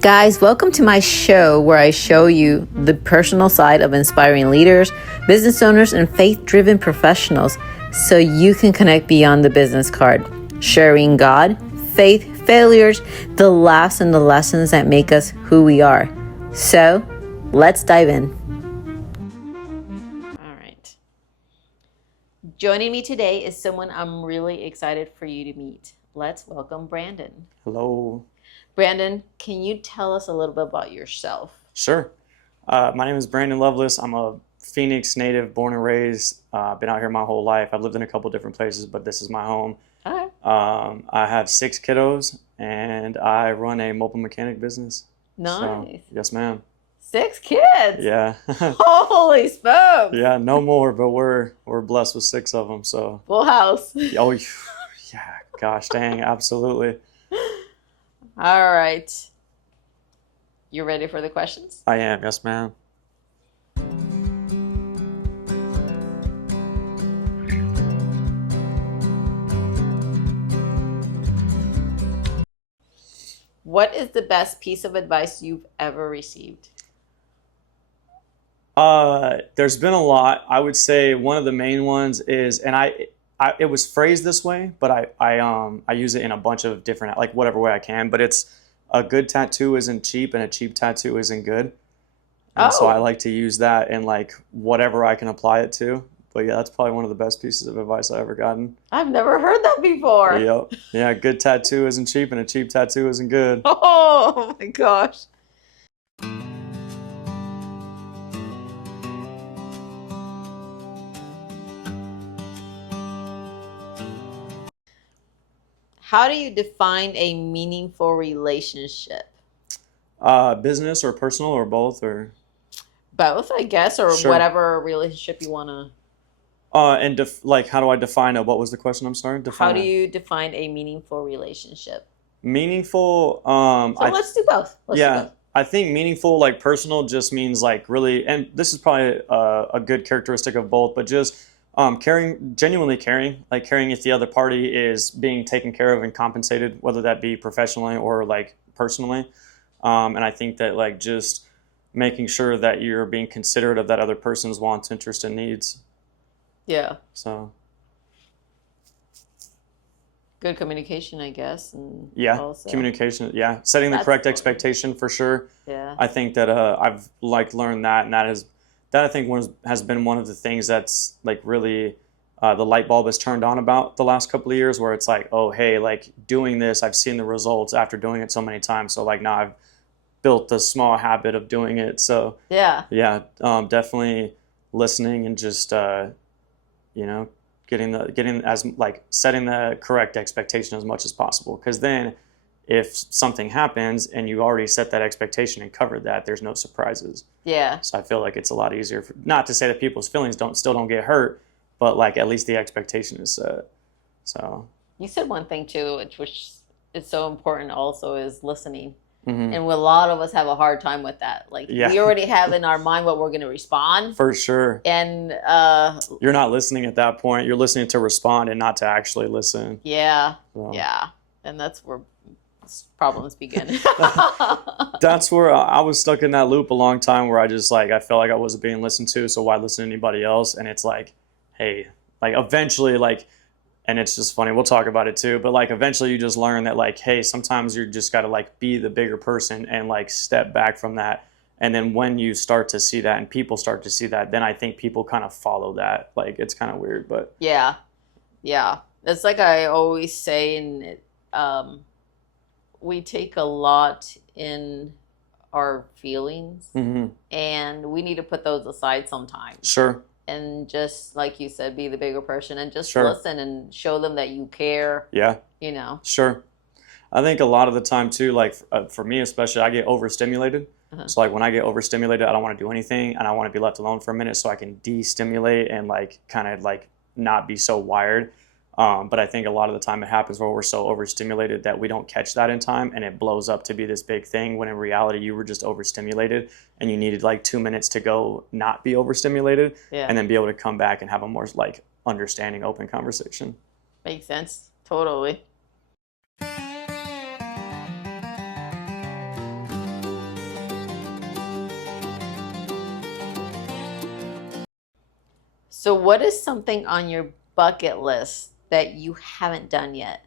Guys, welcome to my show where I show you the personal side of inspiring leaders, business owners, and faith-driven professionals so you can connect beyond the business card, sharing God, faith, failures, the laughs, and the lessons that make us who we are. So, let's dive in. All right. Joining me today is someone I'm really excited for you to meet. Let's welcome Brandon. Hello. Brandon, can you tell us a little bit about yourself? Sure. My name is Brandon Loveless. I'm a Phoenix native, born and raised. Been out here my whole life. I've lived in a couple different places, but this is my home. Okay. I have 6 kiddos, and I run a mobile mechanic business. Nice. So, yes, ma'am. 6 kids? Yeah. Holy smokes. Yeah, no more, but we're blessed with 6 of them. So. Full house. Oh, yeah. Gosh, dang, absolutely. All right. You ready for the questions? I am, yes, ma'am. What is the best piece of advice you've ever received? There's been a lot. I would say one of the main ones is, and it was phrased this way, but I use it in a bunch of different, like whatever way I can, but it's a good tattoo isn't cheap and a cheap tattoo isn't good. And so I like to use that in like whatever I can apply it to. But yeah, that's probably one of the best pieces of advice I've ever gotten. I've never heard that before. Yep. Yeah, a good tattoo isn't cheap and a cheap tattoo isn't good. Oh my gosh. How do you define a meaningful relationship? Business or personal or both or? Both, I guess, or Sure. Whatever relationship you want to. And how do I define it? What was the question? I'm sorry. How do you define a meaningful relationship? Meaningful. Let's do both. Do both. I think meaningful, like personal, just means like really, and this is probably a good characteristic of both, but just caring, genuinely caring, like caring if the other party is being taken care of and compensated, whether that be professionally or like personally. And I think that like just making sure that you're being considerate of that other person's wants, interests, and needs. Yeah. So. Good communication, I guess. And yeah, also. Communication. Yeah, setting the correct expectation for sure. Yeah. I think that I've like learned that, and that I think has been one of the things that's like really the light bulb has turned on about the last couple of years, where it's like, oh hey, like doing this, I've seen the results after doing it so many times. So like now I've built a small habit of doing it. So yeah, definitely listening and just getting as like setting the correct expectation as much as possible, because then if something happens and you already set that expectation and covered that, there's no surprises. Yeah. So I feel like it's a lot easier not to say that people's feelings still don't get hurt, but like at least the expectation is set. So you said one thing too, which is so important also, is listening. Mm-hmm. And a lot of us have a hard time with that. Like we already have in our mind what we're going to respond. For sure. And you're not listening at that point. You're listening to respond and not to actually listen. Yeah. So. Yeah. And that's where problems begin. That's where I was stuck in that loop a long time, where I just like I felt like I wasn't being listened to, so why listen to anybody else? And it's like, hey, like eventually like, and it's just funny, we'll talk about it too, but like eventually you just learn that like, hey, sometimes you just got to like be the bigger person and like step back from that. And then when you start to see that and people start to see that, then I think people kind of follow that. Like it's kind of weird, but yeah. It's like I always say, and we take a lot in our feelings, mm-hmm. and we need to put those aside sometimes. Sure. And just like you said, be the bigger person and just listen and show them that you care. Yeah. Sure. I think a lot of the time too, like for me especially, I get overstimulated. Uh-huh. So like when I get overstimulated, I don't want to do anything and I want to be left alone for a minute so I can de-stimulate and like kind of like not be so wired. But I think a lot of the time it happens where we're so overstimulated that we don't catch that in time, and it blows up to be this big thing, when in reality you were just overstimulated and you needed like 2 minutes to go not be overstimulated, and then be able to come back and have a more like understanding, open conversation. Makes sense. Totally. So what is something on your bucket list that you haven't done yet?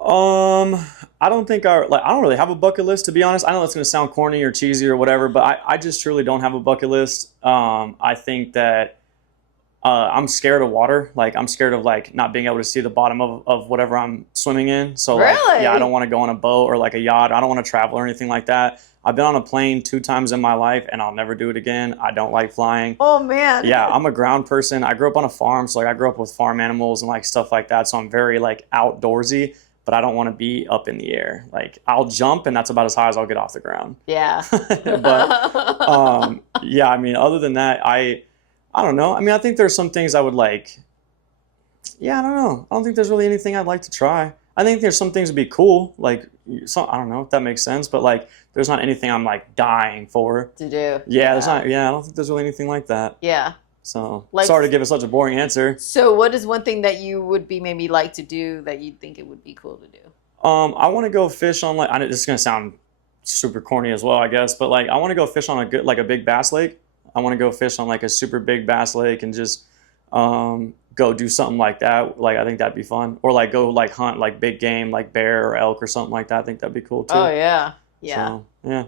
I don't think I don't really have a bucket list, to be honest. I know that's gonna sound corny or cheesy or whatever, but I just truly don't have a bucket list. I think that I'm scared of water. Like I'm scared of like not being able to see the bottom of whatever I'm swimming in. So like, yeah, I don't Really? want to go on a boat or like a yacht. I don't want to travel or anything like that. I've been on a plane 2 times in my life and I'll never do it again. I don't like flying. Oh man. Yeah, I'm a ground person. I grew up on a farm, so like I grew up with farm animals and like stuff like that. So I'm very like outdoorsy, but I don't want to be up in the air. Like I'll jump and that's about as high as I'll get off the ground. Yeah. But yeah, I mean, other than that, I don't know. I mean, I think there's some things I would like. Yeah, I don't know. I don't think there's really anything I'd like to try. I think there's some things would be cool, like some. I don't know if that makes sense, but like, there's not anything I'm like dying for. To do. Yeah, there's not. Yeah, I don't think there's really anything like that. Yeah. So Like, sorry to give it such a boring answer. so what is one thing that you would be maybe like to do that you think it would be cool to do? I want to go fish on like. I know this is gonna sound super corny as well, I guess, but like I want to go fish on a good like a big bass lake. I want to go fish on like a super big bass lake and just go do something like that. Like I think that'd be fun. Or like go like hunt like big game like bear or elk or something like that. I think that'd be cool too. Oh yeah. Yeah. So, yeah.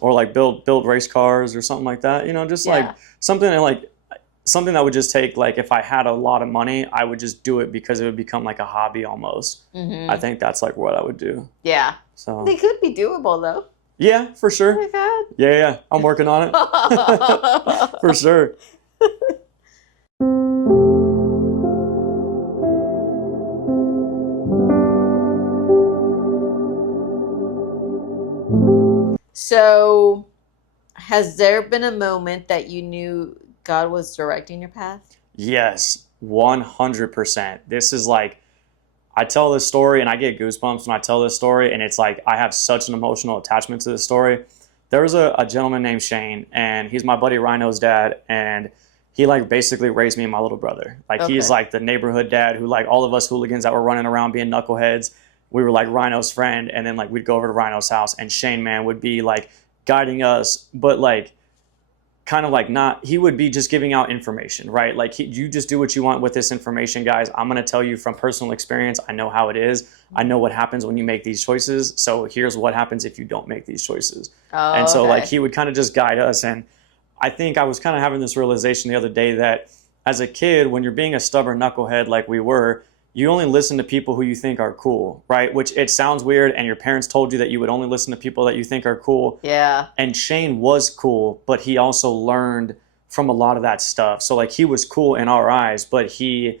Or like build race cars or something like that. You know, just like Yeah. something that, like something that would just take like if I had a lot of money, I would just do it because it would become like a hobby almost. I think that's like what I would do. Yeah. So They could be doable though. yeah, for Oh sure. my god. Yeah, I'm working on it. For sure. So, has there been a moment that you knew God was directing your path? Yes, 100%. This is like, I tell this story and I get goosebumps when I tell this story, and it's like I have such an emotional attachment to this story. There was a gentleman named Shane, and he's my buddy Rhino's dad, and he like basically raised me and my little brother. Like he's Okay. like the neighborhood dad who like all of us hooligans that were running around being knuckleheads, we were like Rhino's friend, and then like we'd go over to Rhino's house, and Shane man would be like guiding us, but like kind of like not, he would be just giving out information, right? Like you just do what you want with this information, guys. I'm going to tell you from personal experience. I know how it is. I know what happens when you make these choices. So here's what happens if you don't make these choices. Oh, And so okay. like he would kind of just guide us. And I think I was kind of having this realization the other day that as a kid, when you're being a stubborn knucklehead like we were, you only listen to people who you think are cool, right? Which it sounds weird, and your parents told you that you would only listen to people that you think are cool. Yeah. And Shane was cool, but he also learned from a lot of that stuff. So like he was cool in our eyes, but he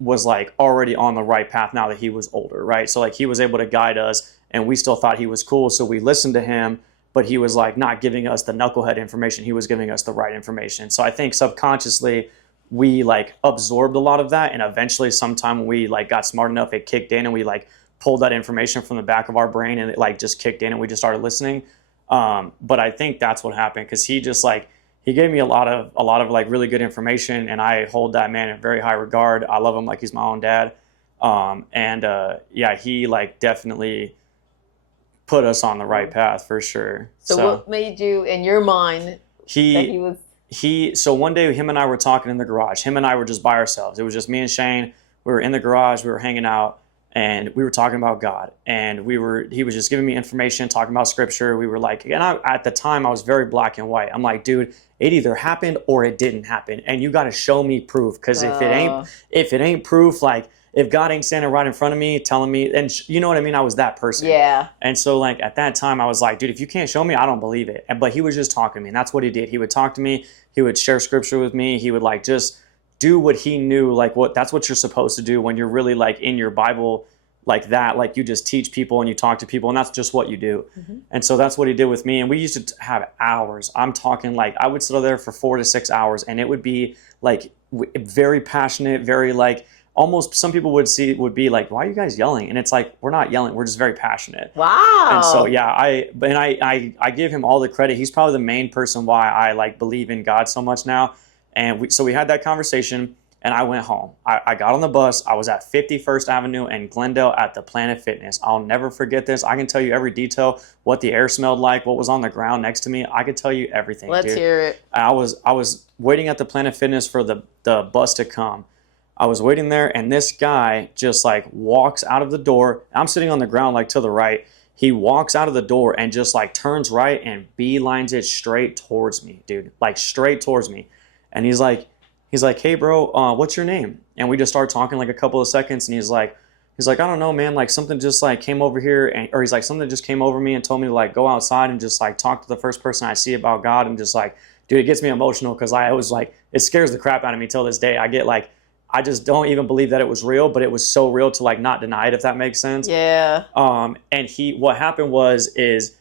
was like already on the right path now that he was older, right? So like he was able to guide us, and we still thought he was cool, so we listened to him, but he was like not giving us the knucklehead information. He was giving us the right information. So I think subconsciously we like absorbed a lot of that, and eventually sometime when we like got smart enough, it kicked in, and we like pulled that information from the back of our brain, and it like just kicked in, and we just started listening. But I think that's what happened, because he just like he gave me a lot of like really good information, and I hold that man in very high regard. I love him like he's my own dad. Yeah, he like definitely put us on the right path for sure. So what made you, in your mind, that he was? So one day him and I were talking in the garage. Him and I were just by ourselves. It was just me and Shane. We were in the garage, we were hanging out, and we were talking about God. And he was just giving me information, talking about scripture. We were like, at the time I was very black and white. I'm like, dude, it either happened or it didn't happen. And you got to show me proof. Cause if it ain't proof, like if God ain't standing right in front of me, telling me, and you know what I mean? I was that person. Yeah. And so like at that time I was like, dude, if you can't show me, I don't believe it. But he was just talking to me, and that's what he did. He would talk to me. He would share scripture with me. He would like just do what he knew, like that's what you're supposed to do when you're really like in your Bible like that. Like you just teach people and you talk to people, and that's just what you do. Mm-hmm. And so that's what he did with me. And we used to have hours. I'm talking like I would sit there for 4 to 6 hours, and it would be like very passionate, very like almost some people would be like, why are you guys yelling? And it's like, we're not yelling. We're just very passionate. Wow. And so, yeah, I give him all the credit. He's probably the main person why I like believe in God so much now. And so we had that conversation, and I went home. I got on the bus. I was at 51st Avenue in Glendale at the Planet Fitness. I'll never forget this. I can tell you every detail, what the air smelled like, what was on the ground next to me. I could tell you everything, Let's dude. hear it. I was waiting at the Planet Fitness for the bus to come. I was waiting there, and this guy just like walks out of the door. I'm sitting on the ground like to the right. He walks out of the door and just like turns right and beelines it straight towards me, dude. Like straight towards me. And he's like, hey bro, what's your name? And we just start talking like a couple of seconds, and he's like, I don't know, man, like something just like came over here, and or he's like, something just came over me and told me to like go outside and just like talk to the first person I see about God. And just like, dude, it gets me emotional because I was like, it scares the crap out of me till this day. I get like, I just don't even believe that it was real, but it was so real to like not deny it, if that makes sense. Yeah. And what happened is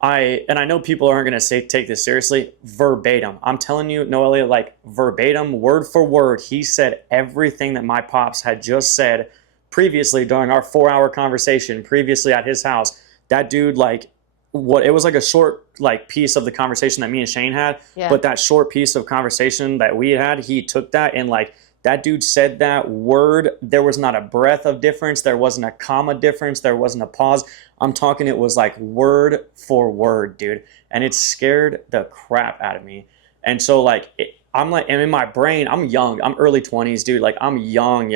I know people aren't going to take this seriously, verbatim. I'm telling you, Noelia, like verbatim, word for word, he said everything that my pops had just said previously during our 4-hour conversation previously at his house. That dude, like, it was like a short like piece of the conversation that me and Shane had, but that short piece of conversation that we had, he took that and like that dude said that word. There was not a breath of difference. There wasn't a comma difference. There wasn't a pause. I'm talking, it was like word for word, dude. And it scared the crap out of me. And so like, I'm like, and in my brain, I'm young. I'm early 20s, dude. Like I'm young.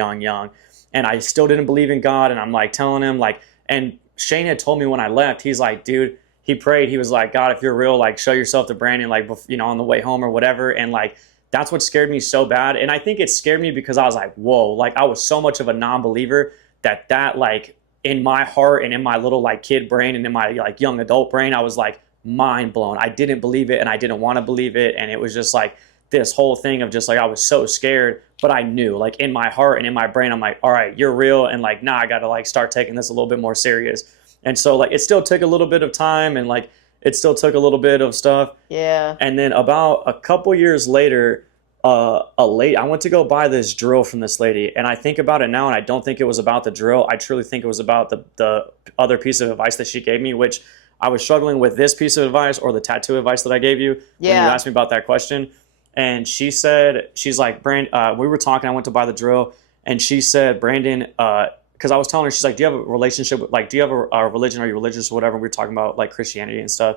And I still didn't believe in God. And I'm like telling him like, and Shane had told me when I left, he's like, dude, he prayed. He was like, God, if you're real, like show yourself to Brandon, like, you know, on the way home or whatever. And like, that's what scared me so bad. And I think it scared me because I was like, whoa, like I was so much of a non-believer that like in my heart and in my little like kid brain and in my like young adult brain, I was like mind blown. I didn't believe it and I didn't want to believe it. And it was just like this whole thing of just like, I was so scared, but I knew like in my heart and in my brain, I'm like, all right, you're real. And like, nah, I got to like start taking this a little bit more serious. And so like, it still took a little bit of time and like, it still took a little bit of stuff. Yeah. And then about a couple years later, I went to go buy this drill from this lady, and I think about it now, and I don't think it was about the drill. I truly think it was about the other piece of advice that she gave me, which I was struggling with this piece of advice or the tattoo advice that I gave you when you asked me about that question. And she said, she's like, Brandon, we were talking, I went to buy the drill, and she said, Brandon, because I was telling her, she's like, do you have a relationship with, like, do you have a religion? Are you religious or whatever? We were talking about like Christianity and stuff.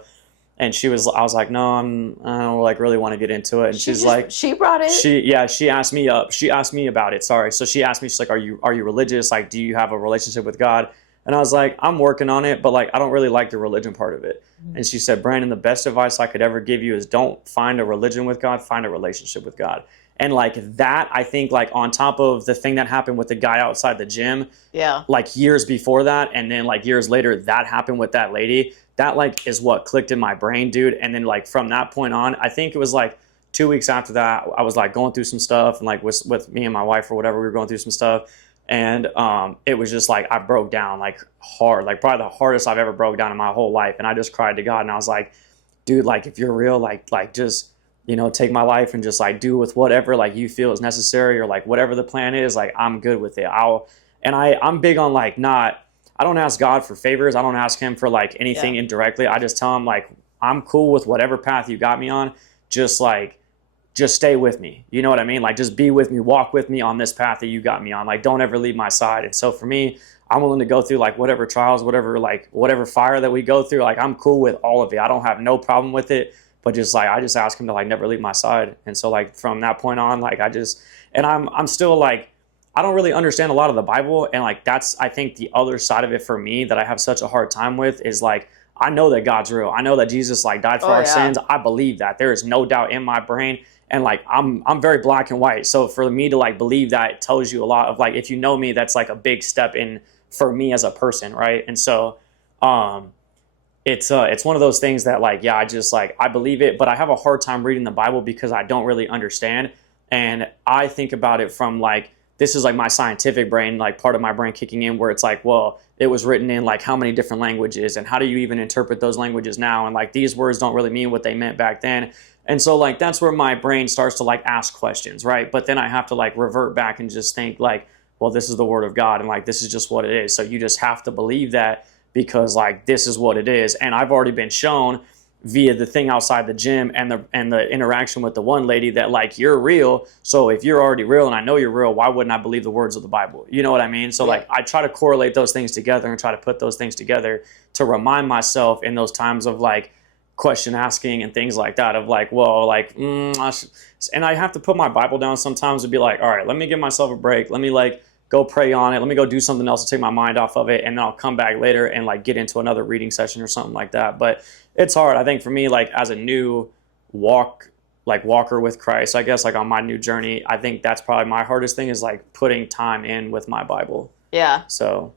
And I was like, no, I don't like really want to get into it. And she brought it. She asked me about it. Sorry. So she asked me, she's like, are you religious? Like, do you have a relationship with God? And I was like, I'm working on it, but like, I don't really like the religion part of it. Mm-hmm. And she said, Brandon, the best advice I could ever give you is don't find a religion with God, find a relationship with God. And like that, I think like on top of the thing that happened with the guy outside the gym, like years before that, and then like years later, that happened with that lady. That like is what clicked in my brain, dude. And then like from that point on, I think it was like 2 weeks after that, I was like going through some stuff and like with me and my wife or whatever, we were going through some stuff. And it was just like, I broke down like hard, like probably the hardest I've ever broke down in my whole life. And I just cried to God and I was like, dude, like if you're real, like just, you know, take my life and just like do with whatever like you feel is necessary or like whatever the plan is, like I'm good with it. I'm big on like I don't ask God for favors. I don't ask him for like anything indirectly. I just tell him like, I'm cool with whatever path you got me on. Just stay with me. You know what I mean? Like just be with me, walk with me on this path that you got me on. Like don't ever leave my side. And so for me, I'm willing to go through like whatever trials, whatever fire that we go through. Like I'm cool with all of it. I don't have no problem with it. But just like, I just ask him to like never leave my side. And so like from that point on, like I'm still like, I don't really understand a lot of the Bible. And like, that's, I think the other side of it for me that I have such a hard time with is like, I know that God's real. I know that Jesus like died for our sins. I believe that. There is no doubt in my brain. And like, I'm very black and white. So for me to like believe that, it tells you a lot of like, if you know me, that's like a big step in for me as a person. Right. And so, it's one of those things that like, I just like, I believe it, but I have a hard time reading the Bible because I don't really understand. And I think about it from like, this is like my scientific brain, like part of my brain kicking in where it's like, well, it was written in like how many different languages and how do you even interpret those languages now? And like these words don't really mean what they meant back then. And so like, that's where my brain starts to like ask questions, right? But then I have to like revert back and just think like, well, this is the word of God and like, this is just what it is. So you just have to believe that because like, this is what it is. And I've already been shown via the thing outside the gym and the interaction with the one lady that like, you're real. So if you're already real and I know you're real, why wouldn't I believe the words of the Bible? You know what I mean? So like I try to correlate those things together and try to put those things together to remind myself in those times of like question asking and things like that of like, well, like, and I have to put my Bible down sometimes to be like, all right, let me give myself a break. Let me like go pray on it. Let me go do something else to take my mind off of it. And then I'll come back later and like get into another reading session or something like that. But it's hard. I think for me, like as a new walker with Christ, I guess like on my new journey, I think that's probably my hardest thing is like putting time in with my Bible. Yeah. So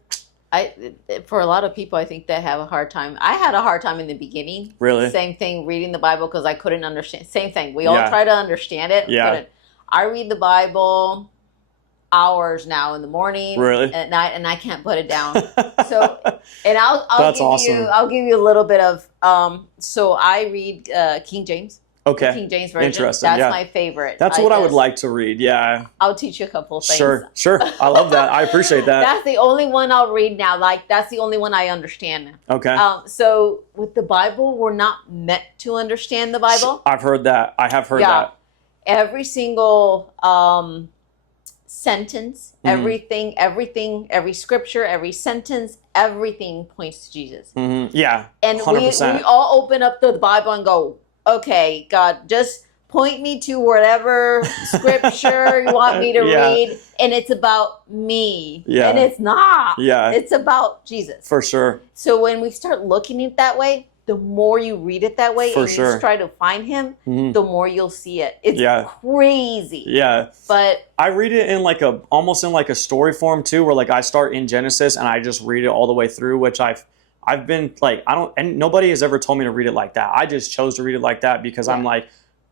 for a lot of people, I think they have a hard time. I had a hard time in the beginning. Really? Same thing, reading the Bible because I couldn't understand. Same thing. We all try to understand it. Yeah. I read the Bible hours now in the morning, really, at night, and I can't put it down. So, and I'll that's give awesome. I'll give you a little bit of. So I read King James. Okay. King James Version. Interesting. That's my favorite. That's what I would like to read. Yeah. I'll teach you a couple of things. Sure. I love that. I appreciate that. That's the only one I'll read now. Like that's the only one I understand now. Okay. So with the Bible, we're not meant to understand the Bible. I've heard that. I have heard that. Every single sentence, everything, every scripture, every sentence, everything points to Jesus. Mm-hmm. Yeah. And 100%. we all open up the Bible and go, okay, God, just point me to whatever scripture you want me to read, and it's about me. Yeah. And it's not. Yeah. It's about Jesus. For sure. So when we start looking at it that way, the more you read it that way and you try to find him, the more you'll see it. It's crazy. Yeah. But I read it in like almost in like a story form too, where like I start in Genesis and I just read it all the way through, which I've been like, and nobody has ever told me to read it like that. I just chose to read it like that because I'm like,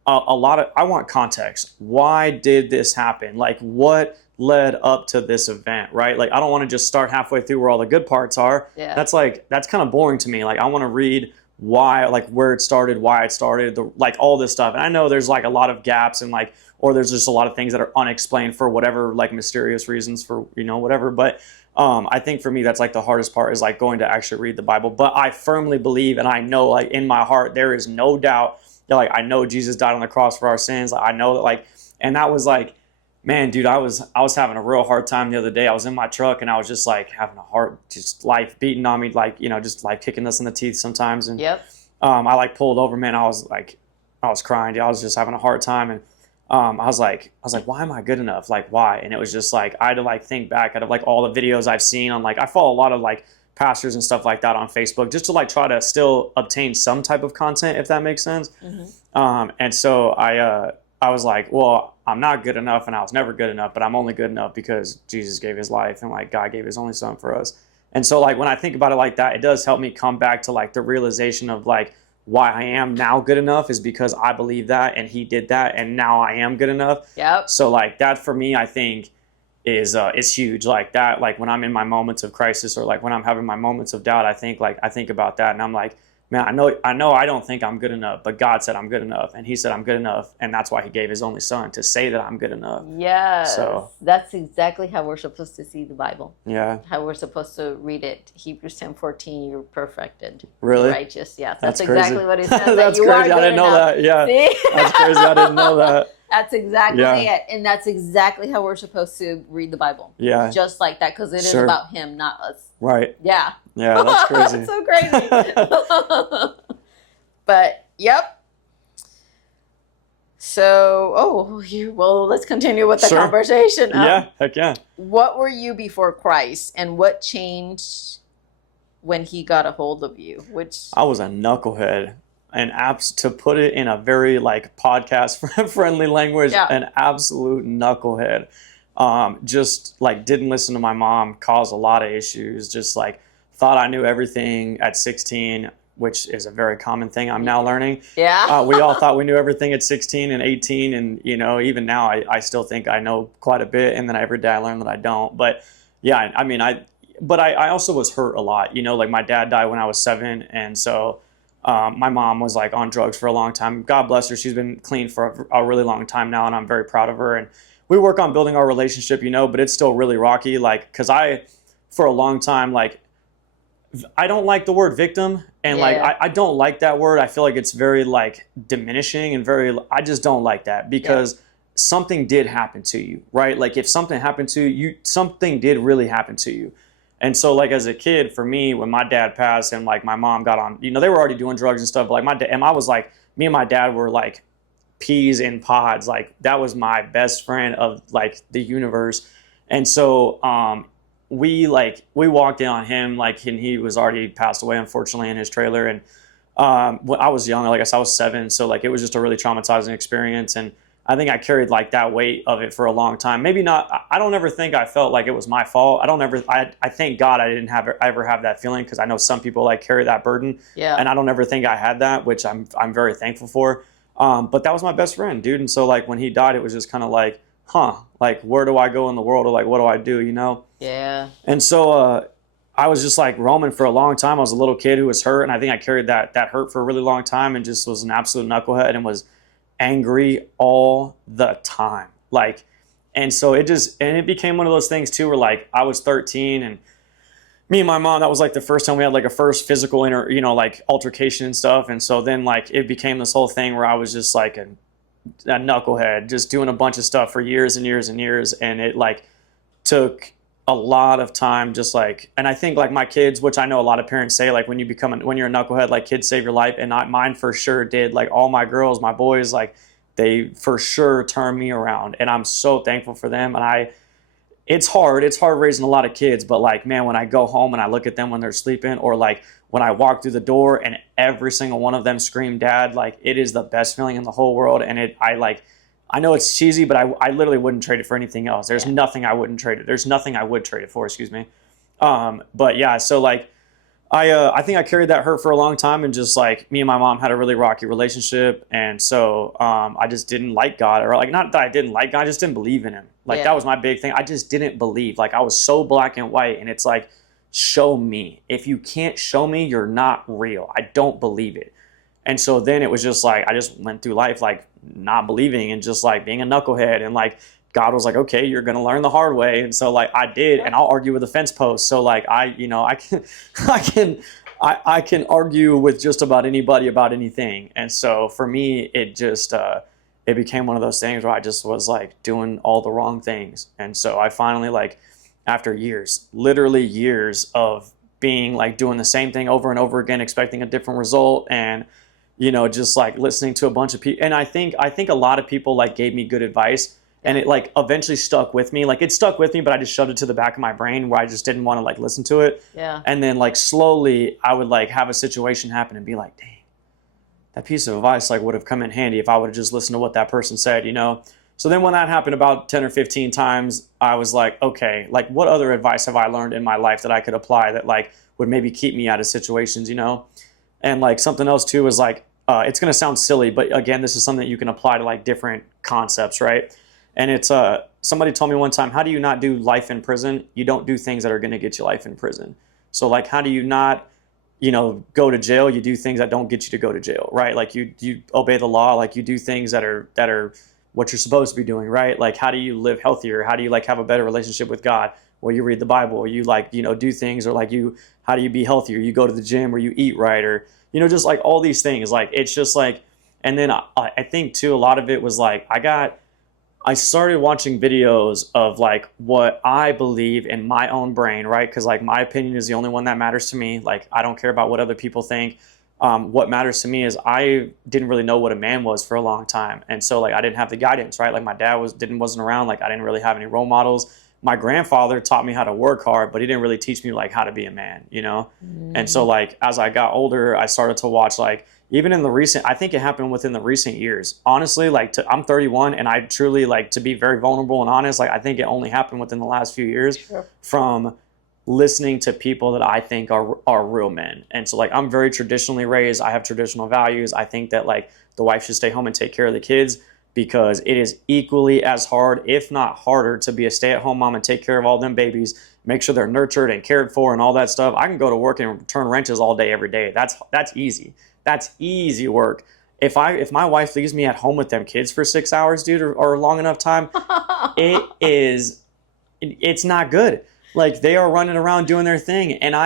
I want context. Why did this happen? Like what led up to this event, right? Like I don't want to just start halfway through where all the good parts are. Yeah. That's kind of boring to me. Like I want to read why, like where it started, why it started, like all this stuff. And I know there's like a lot of gaps and like, or there's just a lot of things that are unexplained for whatever, like mysterious reasons for, whatever. But I think for me, that's like the hardest part is like going to actually read the Bible. But I firmly believe, and I know like in my heart, there is no doubt that like, I know Jesus died on the cross for our sins. I know that like, and that was like, man, dude, I was having a real hard time the other day. I was in my truck and I was just like having a hard, just life beating on me, like, just like kicking us in the teeth sometimes. And I like pulled over, man. I was crying. Dude. I was just having a hard time. And I was like, why am I good enough? Like, why? And it was just like, I had to like think back out of like all the videos I've seen on like, I follow a lot of like pastors and stuff like that on Facebook just to like try to still obtain some type of content, if that makes sense. Mm-hmm. And so I was like, well, I'm not good enough and I was never good enough, but I'm only good enough because Jesus gave his life and like God gave his only son for us. And so like when I think about it like that, it does help me come back to like the realization of like why I am now good enough is because I believe that and he did that and now I am good enough. Yep. So like that for me, I think is huge. Like that, like when I'm in my moments of crisis or like when I'm having my moments of doubt, I think about that and I'm like, man, I know I don't think I'm good enough, but God said I'm good enough, and he said I'm good enough, and that's why he gave his only son, to say that I'm good enough. Yes. So that's exactly how we're supposed to see the Bible. Yeah. How we're supposed to read it. Hebrews 10:14, you're perfected. Really? Righteous, yes. That's crazy. Exactly what it says. That's you crazy. Are I didn't know enough. that. Yeah. See? That's crazy. I didn't know that. That's exactly it. And that's exactly how we're supposed to read the Bible. Yeah. Just like that, because it is about him, not us. Right. Yeah. Yeah, that's crazy. That's so crazy. But, yep. So, let's continue with the conversation. Heck yeah. What were you before Christ, and what changed when he got a hold of you? I was a knucklehead, and to put it in a very like podcast friendly language, an absolute knucklehead. Just like didn't listen to my mom, caused a lot of issues. Just like thought I knew everything at 16. Which is a very common thing I'm now learning. Yeah. We all thought we knew everything at 16 and 18. And, even now I still think I know quite a bit. And then every day I learn that I don't. But yeah, I mean, I also was hurt a lot. Like my dad died when I was 7. And so my mom was like on drugs for a long time. God bless her. She's been clean for a really long time now. And I'm very proud of her. And we work on building our relationship, but it's still really rocky. Like, cause for a long time, like, I don't like the word victim, and like I don't like that word. I feel like it's very like diminishing and very. I just don't like that because something did happen to you, right? Like if something happened to you, something did really happen to you. And so like as a kid, for me, when my dad passed and like my mom got on, they were already doing drugs and stuff. But like my dad, and I was like, me and my dad were like peas in pods. Like that was my best friend of like the universe. And so we walked in on him like, and he was already passed away unfortunately in his trailer. And when I was young, like I said, I was 7, so like it was just a really traumatizing experience. And I think I carried like that weight of it for a long time. Maybe not. I don't ever think I felt like it was my fault. I thank God I didn't ever have that feeling, because I know some people like carry that burden. Yeah. And I don't ever think I had that, which I'm very thankful for. But that was my best friend, dude. And so like when he died, it was just kind of like, like where do I go in the world, or like what do I do, Yeah. And so I was just like roaming for a long time. I was a little kid who was hurt, and I think I carried that hurt for a really long time, and just was an absolute knucklehead and was angry all the time. Like, and so it became one of those things too, where like I was 13 and me and my mom, that was like the first time we had like a first physical like altercation and stuff. And so then like it became this whole thing where I was just like a knucklehead, just doing a bunch of stuff for years and years and years. And it like took a lot of time, just like, and I think like my kids, which I know a lot of parents say, like when you're a knucklehead, like kids save your life. And mine for sure did. Like all my girls, my boys, like they for sure turned me around, and I'm so thankful for them. And it's hard raising a lot of kids, but like, man, when I go home and I look at them when they're sleeping, or like when I walk through the door and every single one of them scream dad, like it is the best feeling in the whole world. And I know it's cheesy, but I literally wouldn't trade it for anything else. There's nothing I wouldn't trade it. There's nothing I would trade it for, excuse me. But yeah, so like I think I carried that hurt for a long time, and just like me and my mom had a really rocky relationship. And so I just didn't like God, or like not that I didn't like God, I just didn't believe in him. Like that was my big thing. I just didn't believe. Like I was so black and white, and it's like, show me. If you can't show me, you're not real. I don't believe it. And so then it was just like, I just went through life like not believing, and just like being a knucklehead. And like God was like, okay, you're going to learn the hard way. And so like I did, and I'll argue with a fence post. So like I can argue with just about anybody about anything. And so for me, it just, it became one of those things where I just was like doing all the wrong things. And so I finally, like after years, literally years of being like doing the same thing over and over again, expecting a different result, and just like listening to a bunch of people. And I think a lot of people like gave me good advice, and it like eventually stuck with me. Like it stuck with me, but I just shoved it to the back of my brain where I just didn't want to like listen to it. Yeah. And then like slowly I would like have a situation happen and be like, dang, that piece of advice like would have come in handy if I would have just listened to what that person said, So then when that happened about 10 or 15 times, I was like, okay, like what other advice have I learned in my life that I could apply that like would maybe keep me out of situations, And like something else too is like, it's going to sound silly, but again, this is something that you can apply to like different concepts, right? And it's somebody told me one time, how do you not do life in prison? You don't do things that are going to get you life in prison. So like, how do you not, go to jail? You do things that don't get you to go to jail, right? Like you obey the law, like you do things that are what you're supposed to be doing, right? Like how do you live healthier? How do you like have a better relationship with God? Well, you read the Bible, or you like, do things, or like how do you be healthier? You go to the gym, or you eat right, or, just like all these things. Like, it's just like, and then I think too, a lot of it was like, I started watching videos of like what I believe in my own brain, right? Because like my opinion is the only one that matters to me. Like I don't care about what other people think. What matters to me is I didn't really know what a man was for a long time, and so like I didn't have the guidance, right? Like my dad wasn't around. Like I didn't really have any role models. My grandfather taught me how to work hard, but he didn't really teach me like how to be a man, And so like as I got older, I started to watch like, even in I think it happened within the recent years. Honestly, like I'm 31, and I truly like to be very vulnerable and honest. Like I think it only happened within the last few years from listening to people that I think are real men. And so like I'm very traditionally raised. I have traditional values. I think that like the wife should stay home and take care of the kids, because it is equally as hard, if not harder, to be a stay-at-home mom and take care of all them babies, make sure they're nurtured and cared for and all that stuff. I can go to work and turn wrenches all day, every day. That's easy. That's easy work. If my wife leaves me at home with them kids for 6 hours, dude, or long enough time, it's not good. Like they are running around doing their thing. And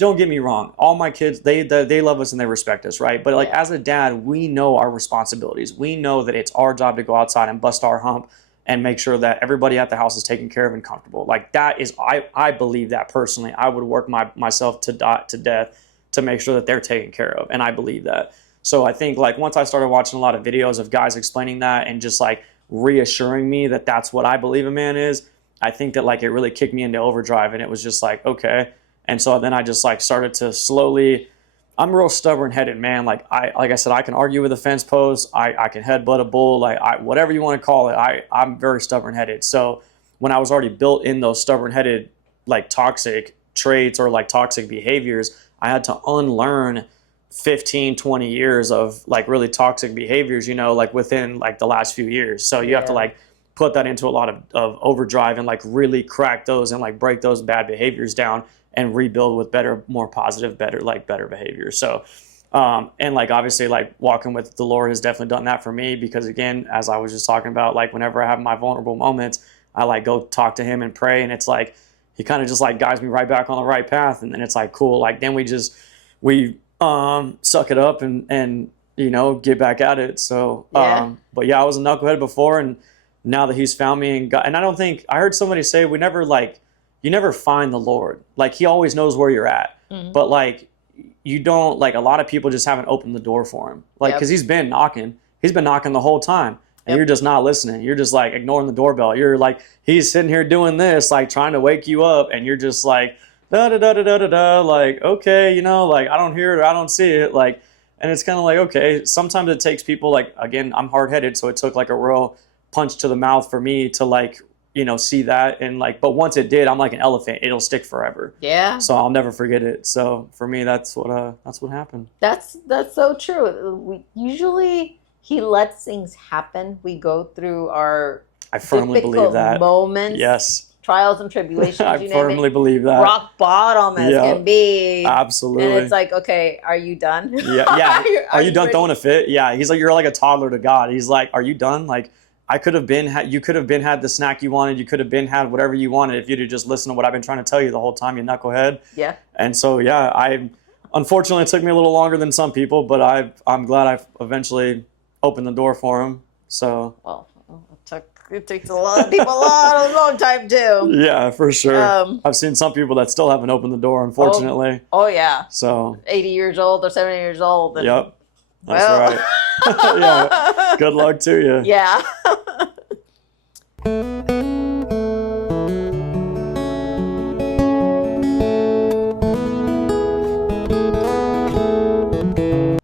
don't get me wrong. All my kids, they love us and they respect us, right? But like as a dad, we know our responsibilities. We know that it's our job to go outside and bust our hump and make sure that everybody at the house is taken care of and comfortable. Like that is, I believe that personally. I would work myself to death to make sure that they're taken care of. And I believe that. So I think like once I started watching a lot of videos of guys explaining that and just like reassuring me that that's what I believe a man is, I think that like it really kicked me into overdrive, and it was just like, okay. And so then I just like started to slowly, I'm a real stubborn headed man. Like I said, I can argue with a fence post. I can headbutt a bull, whatever you want to call it. I'm very stubborn headed. So when I was already built in those stubborn headed, like toxic traits or like toxic behaviors, I had to unlearn 15, 20 years of like really toxic behaviors, you know, like within like the last few years. So you have to like put that into a lot of overdrive and like really crack those and like break those bad behaviors down and rebuild with better, more positive, better behavior. So, and like, obviously like walking with the Lord has definitely done that for me, because again, as I was just talking about, like whenever I have my vulnerable moments, I like go talk to him and pray. And it's like, he kind of just like guides me right back on the right path. And then it's like, cool. Like then we suck it up and, you know, get back at it. So, but yeah, I was a knucklehead before, and now that he's found me and I don't think, I heard somebody say you never find the Lord. Like he always knows where you're at, but like you don't, like a lot of people just haven't opened the door for him. Like, cause he's been knocking the whole time, and you're just not listening. You're just like ignoring the doorbell. You're like, he's sitting here doing this, like trying to wake you up, and you're just like, da da da da da da da, like, okay, you know, like I don't hear it or I don't see it. Like, and it's kind of like, okay, sometimes it takes people, like, again, I'm hard headed. So it took like a real punch to the mouth for me to like, you know, see that. And like, but once it did, I'm like an elephant. It'll stick forever. Yeah. So I'll never forget it. So for me, that's what happened. That's so true. Usually he lets things happen. We go through our I firmly believe that moments. Yes. Trials and tribulations. I firmly believe that. Rock bottom as can be. Absolutely. And it's like, okay, are you done? Yeah. Are you done throwing a fit? Yeah. He's like, you're like a toddler to God. He's like, are you done? Like, you could have had the snack you wanted. You could have had whatever you wanted if you'd have just listened to what I've been trying to tell you the whole time, you knucklehead. Yeah. And so, unfortunately, it took me a little longer than some people, but I'm glad I eventually opened the door for him. So. Well, it takes a lot of people a long time too. Yeah, for sure. I've seen some people that still haven't opened the door, unfortunately. Oh yeah. So. 80 years old or 70 years old. And, yep. That's right. Yeah. Good luck to you. Yeah.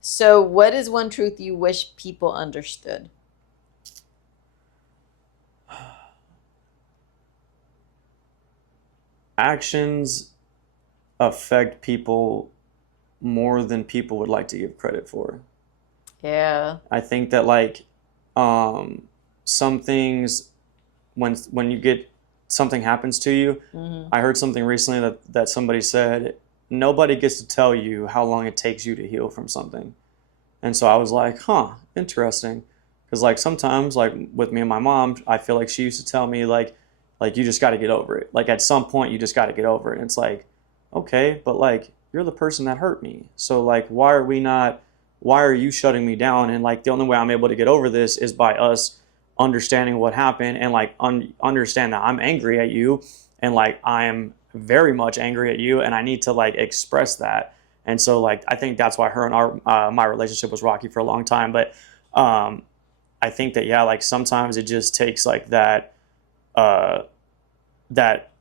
So, what is one truth you wish people understood? Actions affect people more than people would like to give credit for. Yeah. I think that like some things, when you get something happens to you, I heard something recently that somebody said, nobody gets to tell you how long it takes you to heal from something. And so I was like, interesting. Because like sometimes, like with me and my mom, I feel like she used to tell me like you just got to get over it. Like at some point you just got to get over it. And it's like, okay, but like you're the person that hurt me. So like why are you shutting me down? And like the only way I'm able to get over this is by us understanding what happened and like understand that I'm angry at you, and like I am very much angry at you, and I need to like express that. And so like I think that's why her and my relationship was rocky for a long time. But I think that like sometimes it just takes like that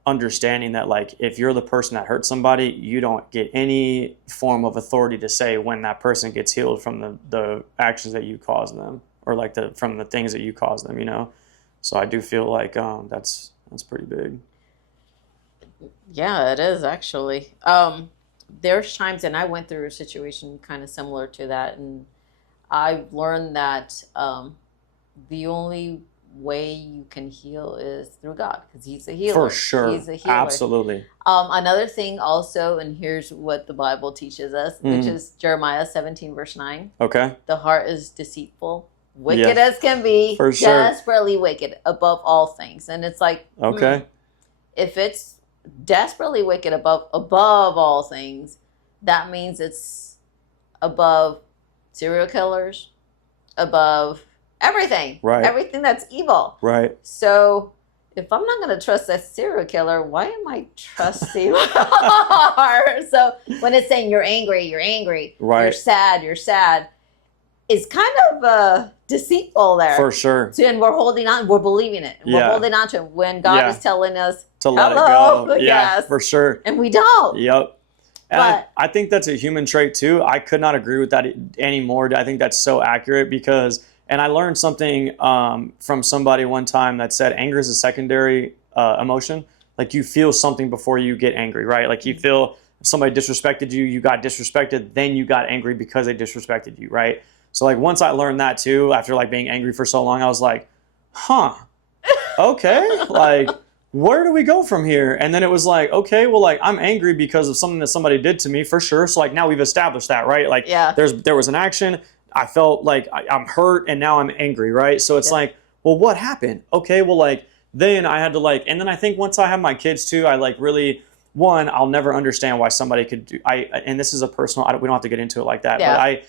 understanding that like if you're the person that hurt somebody, you don't get any form of authority to say when that person gets healed from the actions that you caused them, or like from the things that you caused them, you know. So I do feel like that's pretty big. Yeah, it is actually. There's times, and I went through a situation kind of similar to that, and I've learned that the only way you can heal is through God, because He's a healer. For sure. He's a healer. Absolutely. Another thing also, and here's what the Bible teaches us, which is Jeremiah 17 verse 9. Okay. The heart is deceitful, wicked as can be, for sure. Desperately wicked above all things. And it's like, okay, if it's desperately wicked above all things, that means it's above serial killers, above everything. Right. Everything that's evil. Right. So if I'm not going to trust that serial killer, why am I trusting her? So when it's saying you're angry, Right. you're sad, it's kind of deceitful there. For sure. So, and we're holding on, we're believing it. Yeah. We're holding on to it when God is telling us to let it hello. go. Yeah, Yes. for sure. And we don't. Yep. And But- I think that's a human trait too. I could not agree with that anymore. I think that's so accurate because, and I learned something from somebody one time that said anger is a secondary emotion. Like you feel something before you get angry, right? Like you feel somebody disrespected you, you got disrespected, then you got angry because they disrespected you, right? So like once I learned that too, after like being angry for so long, I was like, okay, like where do we go from here? And then it was like, okay, well, like I'm angry because of something that somebody did to me for sure. So like now we've established that, right? Like there was an action. I felt like I'm hurt and now I'm angry, right? So it's like, well, what happened? Okay, well, like then I had to like, and then I think once I have my kids too, I like really, one, I'll never understand why somebody could do, and this is a personal, we don't have to get into it like that, but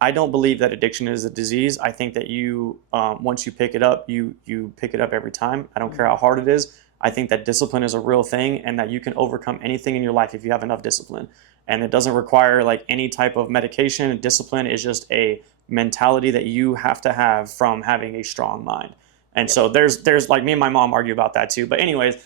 I don't believe that addiction is a disease. I think that you, once you pick it up, you pick it up every time. I don't care how hard it is. I think that discipline is a real thing and that you can overcome anything in your life if you have enough discipline. And it doesn't require like any type of medication. Discipline is just a mentality that you have to have from having a strong mind. And so there's like me and my mom argue about that too. But anyways,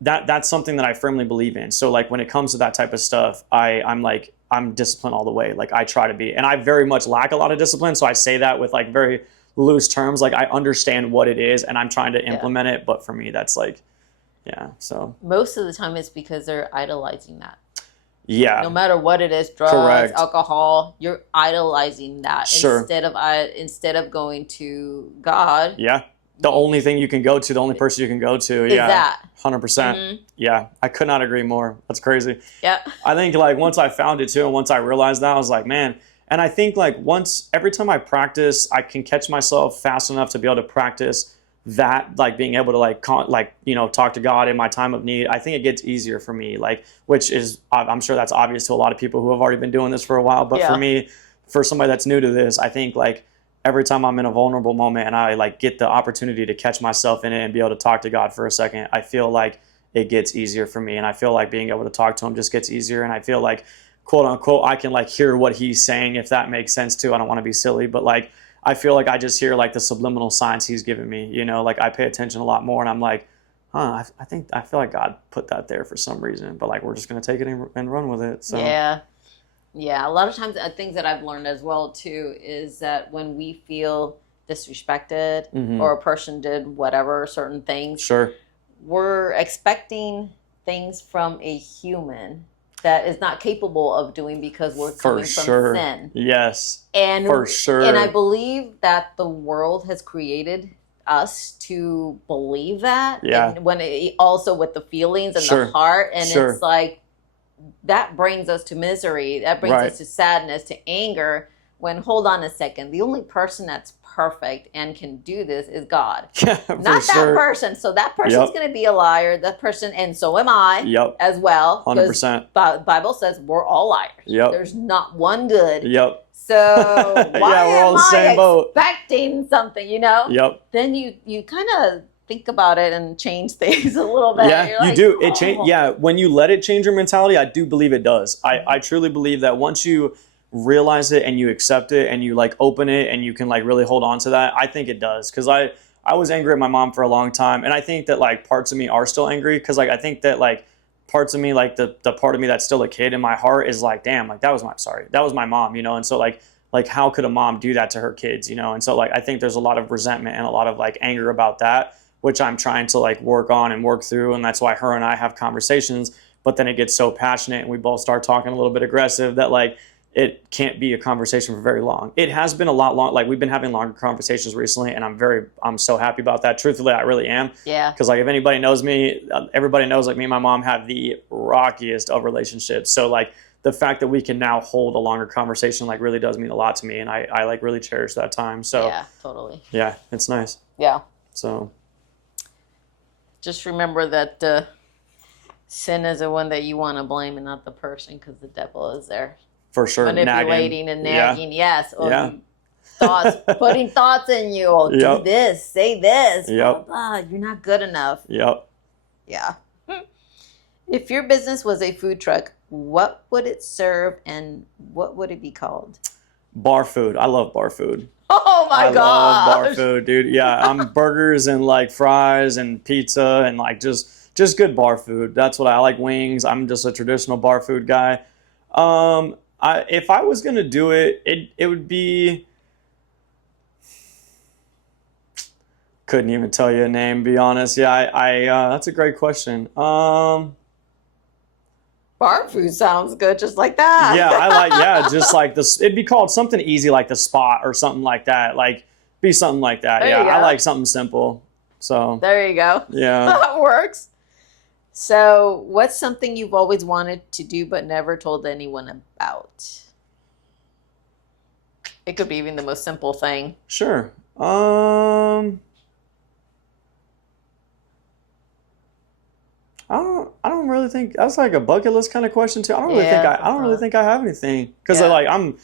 that's something that I firmly believe in. So like when it comes to that type of stuff, I'm disciplined all the way. Like I try to be, and I very much lack a lot of discipline. So I say that with like very loose terms. Like I understand what it is and I'm trying to implement it. But for me, that's like, so. Most of the time it's because they're idolizing that. Yeah. No matter what it is, drugs, alcohol, you're idolizing that instead of going to God. Yeah. The only thing you can go to, the only person you can go to. Is that. 100%. Mm-hmm. Yeah. I could not agree more. That's crazy. Yeah. I think like once I found it too, and once I realized that, I was like, man. And I think like every time I practice, I can catch myself fast enough to be able to practice that, like being able to talk to God in my time of need. I think it gets easier for me, like, which is, I'm sure that's obvious to a lot of people who have already been doing this for a while. But for me, for somebody that's new to this, I think like every time I'm in a vulnerable moment and I like get the opportunity to catch myself in it and be able to talk to God for a second, I feel like it gets easier for me. And I feel like being able to talk to him just gets easier. And I feel like, quote unquote, I can like hear what he's saying, if that makes sense too. I don't want to be silly, but like, I feel like I just hear like the subliminal signs he's giving me, like I pay attention a lot more and I'm like, I feel like God put that there for some reason, but like, we're just going to take it and run with it. So Yeah. A lot of times things that I've learned as well too, is that when we feel disrespected or a person did whatever, certain things, we're expecting things from a human that is not capable of doing because we're coming from sin. Yes. And for sure. And I believe that the world has created us to believe that. Yeah. And when also with the feelings and the heart. And it's like, that brings us to misery. That brings us to sadness, to anger. When, hold on a second, the only person that's perfect and can do this is God. Not that person. So that person's going to be a liar. That person, and so am I as well. 100%. The Bible says we're all liars. There's not one good. So why we're all am the same I boat. expecting something, Then you kind of think about it and change things a little bit. Yeah, You're you do. It change. Yeah, when you let it change your mentality, I do believe it does. I truly believe that once you realize it and you accept it and you like open it and you can like really hold on to that, I think it does. Because I was angry at my mom for a long time, and I think that like parts of me are still angry because like I think that like parts of me, like the part of me that's still a kid in my heart is like, damn, like that was my mom, and so like how could a mom do that to her kids, and so like I think there's a lot of resentment and a lot of like anger about that, which I'm trying to like work on and work through, and that's why her and I have conversations. But then it gets so passionate and we both start talking a little bit aggressive that like it can't be a conversation for very long. It has been a lot long. Like we've been having longer conversations recently, and I'm so happy about that. Truthfully, I really am. Yeah. Because like if anybody knows me, everybody knows like me and my mom have the rockiest of relationships. So like the fact that we can now hold a longer conversation like really does mean a lot to me, and I like really cherish that time. So yeah, totally. Yeah, it's nice. Yeah. So just remember that Sin is the one that you want to blame and not the person, because the devil is there. For sure. Manipulating and nagging. Yeah. Yes. Or thoughts, putting thoughts in you. Oh, do this, say this. Blah, blah, blah. You're not good enough. Yep. Yeah. If your business was a food truck, what would it serve and what would it be called? Bar food. I love bar food. Oh my God. I love bar food, dude. Yeah, I'm burgers and like fries and pizza and like just good bar food. That's what I like. Wings. I'm just a traditional bar food guy. If I was gonna do it, it would be. Couldn't even tell you a name, be honest. Yeah, that's a great question. Bar food sounds good, just like that. Yeah, just like this. It'd be called something easy, like The Spot or something like that. Like, be something like that. There Yeah, I like something simple. So there you go. Yeah, that works. So, what's something you've always wanted to do but never told anyone about? It could be even the most simple thing. Sure. I don't really think that's like a bucket list kind of question too. I don't really think I have anything, because I don't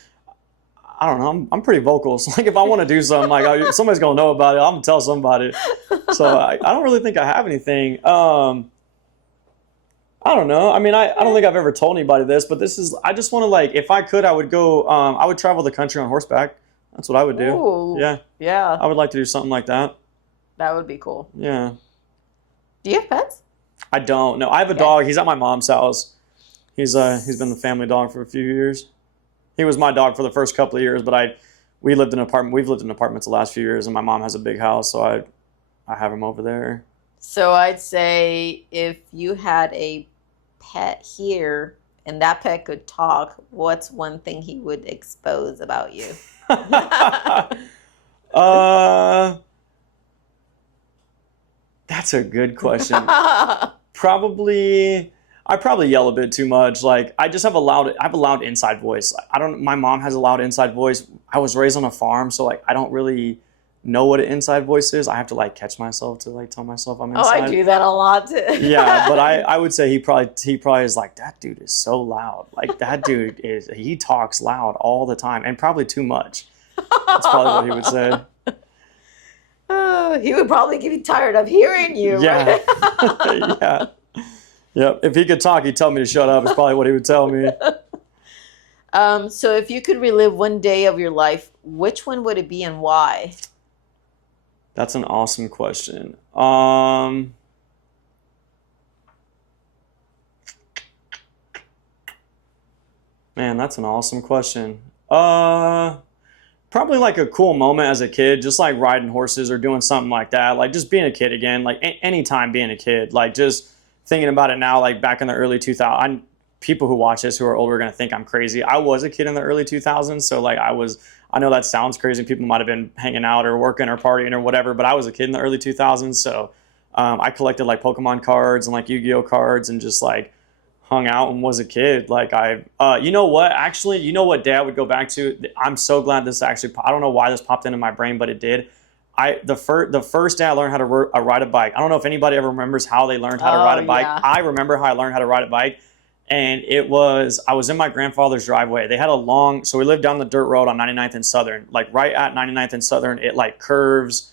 know. I'm pretty vocal. So like if I want to do something, like somebody's gonna know about it. I'm gonna tell somebody. So I don't really think I have anything. I don't know. I mean, I don't think I've ever told anybody this, but I just want to, like, if I could, I would go. I would travel the country on horseback. That's what I would do. Ooh, yeah. I would like to do something like that. That would be cool. Yeah. Do you have pets? I don't. No, I have a dog. He's at my mom's house. He's been the family dog for a few years. He was my dog for the first couple of years, but we've lived in apartments the last few years, and my mom has a big house, so I have him over there. So I'd say if you had a pet here and that pet could talk, what's one thing he would expose about you? That's a good question. I probably yell a bit too much. Like, I have a loud inside voice. My mom has a loud inside voice. I was raised on a farm, so like I don't really know what an inside voice is. I have to like catch myself to like tell myself I'm inside. Oh, I do that a lot too. Yeah, but I would say he probably is like, that dude is so loud. Like that dude he talks loud all the time and probably too much. That's probably what he would say. He would probably get tired of hearing you. Yeah. Right? Yeah. Yep. If he could talk, he'd tell me to shut up. Is probably what he would tell me. So if you could relive one day of your life, which one would it be and why? That's an awesome question. Man, that's an awesome question. Probably like a cool moment as a kid, just like riding horses or doing something like that. Like just being a kid again, like anytime being a kid, like just thinking about it now, like back in the early 2000s, people who watch this who are older are going to think I'm crazy. I was a kid in the early 2000s. So like I know that sounds crazy. People might've been hanging out or working or partying or whatever, but I was a kid in the early 2000s. So I collected like Pokemon cards and like Yu-Gi-Oh cards and just like hung out and was a kid. Like you know what, actually, you know what day I would go back to? I'm so glad this actually, I don't know why this popped into my brain, but it did. The first day I learned how to ride a bike. I don't know if anybody ever remembers how they learned how to ride a bike. Yeah. I remember how I learned how to ride a bike. And I was in my grandfather's driveway. They had so we lived down the dirt road on 99th and Southern, like right at 99th and Southern. It like curves,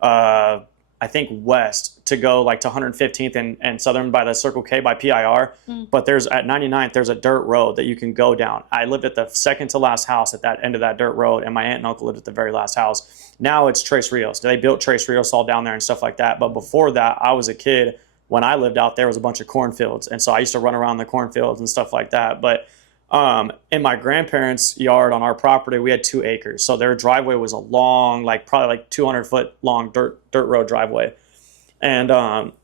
I think west to go like to 115th and Southern by the Circle K by PIR. But at 99th, there's a dirt road that you can go down. I lived at the second to last house at that end of that dirt road, and my aunt and uncle lived at the very last house. Now it's Tres Rios. They built Tres Rios all down there and stuff like that. But before that, I was a kid. When I lived out there was a bunch of cornfields. And so I used to run around the cornfields and stuff like that. But in my grandparents' yard on our property, we had 2 acres. So their driveway was a long, like probably like 200-foot long dirt road driveway. And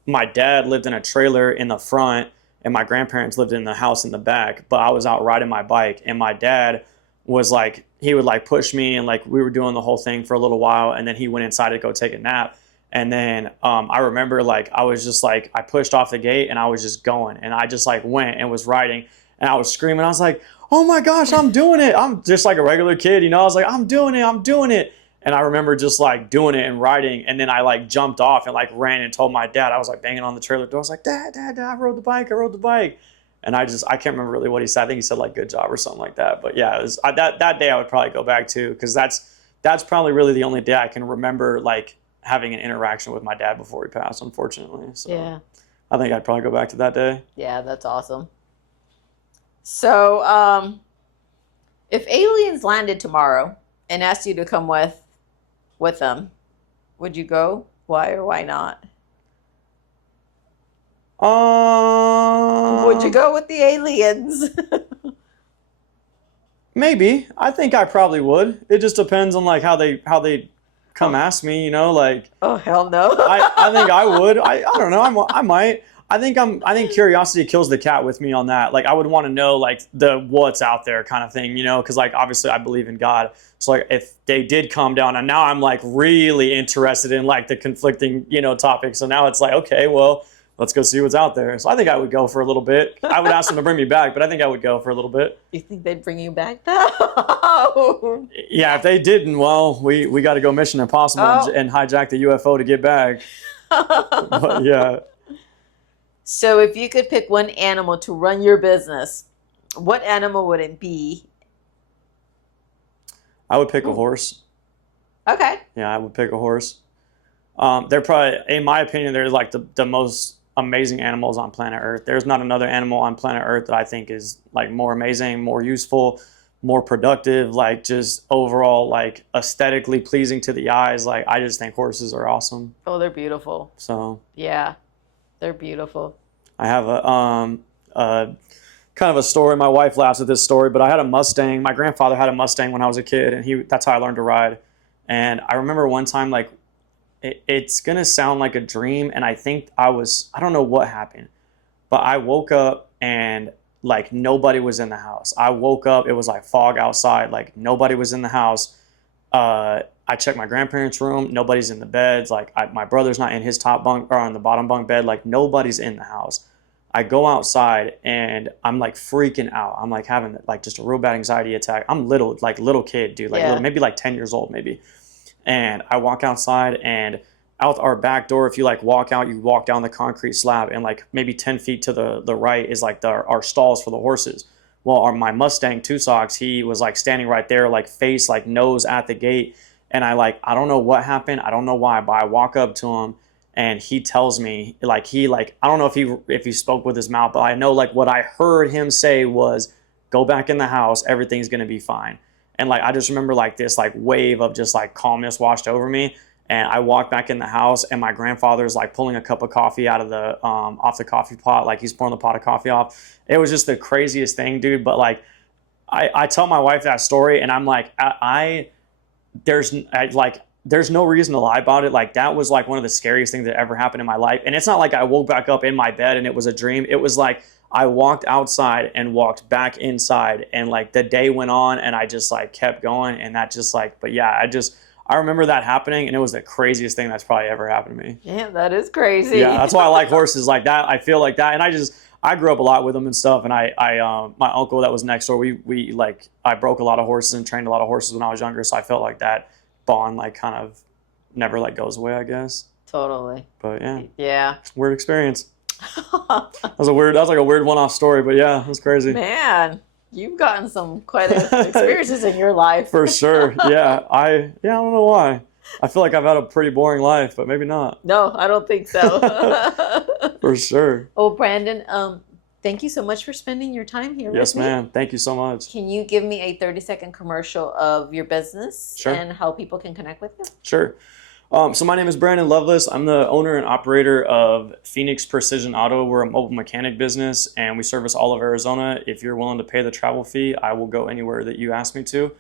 my dad lived in a trailer in the front, and my grandparents lived in the house in the back. But I was out riding my bike, and my dad was like, he would like push me, and like we were doing the whole thing for a little while, and then he went inside to go take a nap. And then I remember like I was just like, I pushed off the gate and I was just going, and I just like went and was riding, and I was screaming. I was like, oh my gosh, I'm doing it. I'm just like a regular kid, you know. I was like, I'm doing it. And I remember just like doing it and riding, and then I like jumped off and like ran and told my dad. I was like banging on the trailer door. I was like, Dad, I rode the bike. I rode the bike. And I can't remember really what he said. I think he said like good job or something like that. But yeah, that day I would probably go back to, because that's probably really the only day I can remember like having an interaction with my dad before he passed, unfortunately. So Yeah. I think I'd probably go back to that day. Yeah, that's awesome. So, if aliens landed tomorrow and asked you to come with them, would you go? Why or why not? Would you go with the aliens? Maybe. I think I probably would. It just depends on like how they come ask me, you know, like. Oh hell no. I think I would. I don't know. I might. I think curiosity kills the cat with me on that. Like I would want to know like the what's out there kind of thing, you know, because like obviously I believe in God. So like if they did calm down, and now I'm like really interested in like the conflicting, you know, topics. So now it's like, okay, well, let's go see what's out there. So I think I would go for a little bit. I would ask them to bring me back, but I think I would go for a little bit. You think they'd bring you back though? Yeah, if they didn't, well, we got to go Mission Impossible and hijack the UFO to get back. But yeah. So if you could pick one animal to run your business, what animal would it be? I would pick a horse. Okay. Yeah, I would pick a horse. They're probably, in my opinion, they're like the most amazing animals on planet Earth. There's not another animal on planet Earth that I think is like more amazing, more useful, more productive, like just overall like aesthetically pleasing to the eyes. Like I just think horses are awesome. Oh, they're beautiful. So yeah, they're beautiful. I have a kind of a story. My wife laughs at this story, but I had a Mustang. My grandfather had a Mustang when I was a kid, and that's how I learned to ride. And I remember one time, like, it's gonna sound like a dream, and I think I don't know what happened, but I woke up and like nobody was in the house. I woke up, it was like fog outside, like nobody was in the house. I checked my grandparents' room, nobody's in the beds. Like my brother's not in his top bunk or on the bottom bunk bed. Like nobody's in the house. I go outside and I'm like freaking out. I'm like having like just a real bad anxiety attack. I'm little kid, dude, like little, maybe like 10 years old, maybe. And I walk outside, and out our back door, if you like walk out, you walk down the concrete slab, and like maybe 10 feet to the right is like our stalls for the horses. Well, my Mustang Two Socks, he was like standing right there, like face, like nose at the gate. And I don't know what happened. I don't know why, but I walk up to him, and he tells me I don't know if he spoke with his mouth, but I know like what I heard him say was, go back in the house, everything's going to be fine. And like I just remember like this like wave of just like calmness washed over me. And I walked back in the house, and my grandfather's like pulling a cup of coffee out of the off the coffee pot, like he's pouring the pot of coffee off. It was just the craziest thing, dude. But like I tell my wife that story, and I'm like there's no reason to lie about it. Like that was like one of the scariest things that ever happened in my life. And it's not like I woke back up in my bed and it was a dream. It was like I walked outside and walked back inside, and like the day went on, and I just like kept going, and that just like, but yeah, I remember that happening, and it was the craziest thing that's probably ever happened to me. Yeah, that is crazy. Yeah, that's why I like horses like that. I feel like that, and I grew up a lot with them and stuff, and my uncle that was next door, we like, I broke a lot of horses and trained a lot of horses when I was younger, so I felt like that bond like kind of never like goes away, I guess. Totally. But yeah. Yeah. Weird experience. That was like a weird one-off story, but yeah, it was crazy. Man, you've gotten some quite experiences in your life. For sure. Yeah. I don't know why. I feel like I've had a pretty boring life, but maybe not. No, I don't think so. For sure. Oh, Brandon, thank you so much for spending your time here with me. Yes, ma'am. Thank you so much. Can you give me a 30-second commercial of your business and how people can connect with you? Sure. So my name is Brandon Loveless. I'm the owner and operator of Phoenix Precision Auto. We're a mobile mechanic business, and we service all of Arizona. If you're willing to pay the travel fee, I will go anywhere that you ask me to.